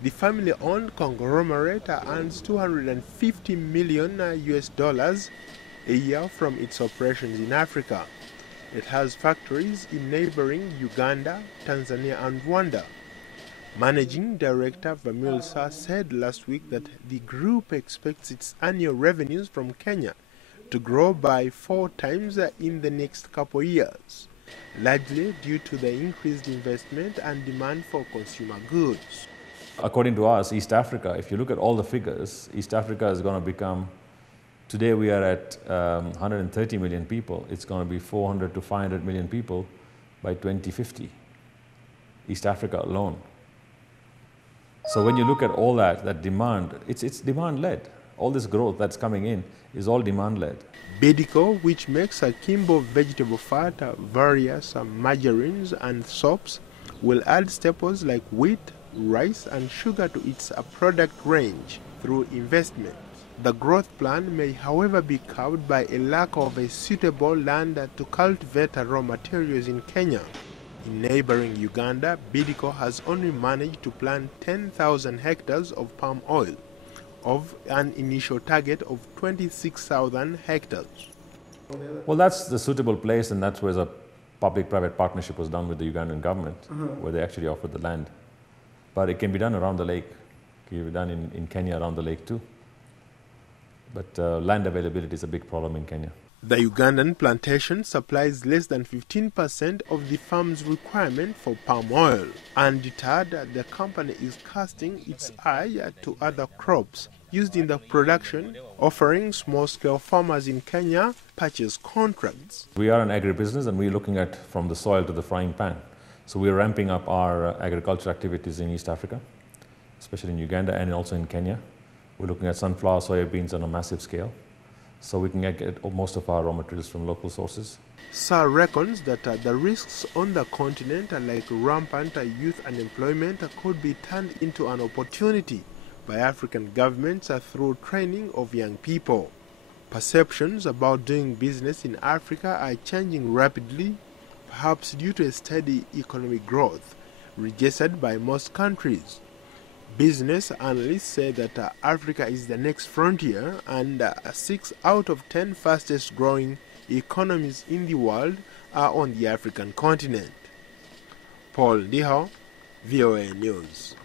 The family-owned conglomerate earns $250 million US a year from its operations in Africa. It has factories in neighboring Uganda, Tanzania and Rwanda. Managing Director Vamilsa said last week that the group expects its annual revenues from Kenya to grow by 4 times in the next couple years, largely due to the increased investment and demand for consumer goods. According to us, East Africa, if you look at all the figures, East Africa is going to become, today we are at 130 million people. It's going to be 400 to 500 million people by 2050, East Africa alone. So when you look at all that demand, it's demand-led. All this growth that's coming in is all demand-led. Bidco, which makes a Kimbo vegetable fat, various margarines and soaps, will add staples like wheat, rice and sugar to its product range through investment. The growth plan may, however, be curbed by a lack of a suitable land to cultivate raw materials in Kenya. In neighboring Uganda, Bidco has only managed to plant 10,000 hectares of palm oil, of an initial target of 26,000 hectares. Well, that's the suitable place, and that's where the public-private partnership was done with the Ugandan government, where they actually offered the land. But it can be done around the lake. It can be done in Kenya around the lake too. But land availability is a big problem in Kenya. The Ugandan plantation supplies less than 15% of the farm's requirement for palm oil. Undeterred, the company is casting its eye to other crops used in the production, offering small-scale farmers in Kenya purchase contracts. We are an agribusiness and we're looking at from the soil to the frying pan. So we're ramping up our agriculture activities in East Africa, especially in Uganda and also in Kenya. We're looking at sunflower, soybeans on a massive scale, so we can get most of our raw materials from local sources. Sir reckons that the risks on the continent, like rampant youth unemployment, could be turned into an opportunity by African governments through training of young people. Perceptions about doing business in Africa are changing rapidly, perhaps due to a steady economic growth registered by most countries. Business analysts say that Africa is the next frontier, and 6 out of 10 fastest growing economies in the world are on the African continent. Paul Diho, VOA News.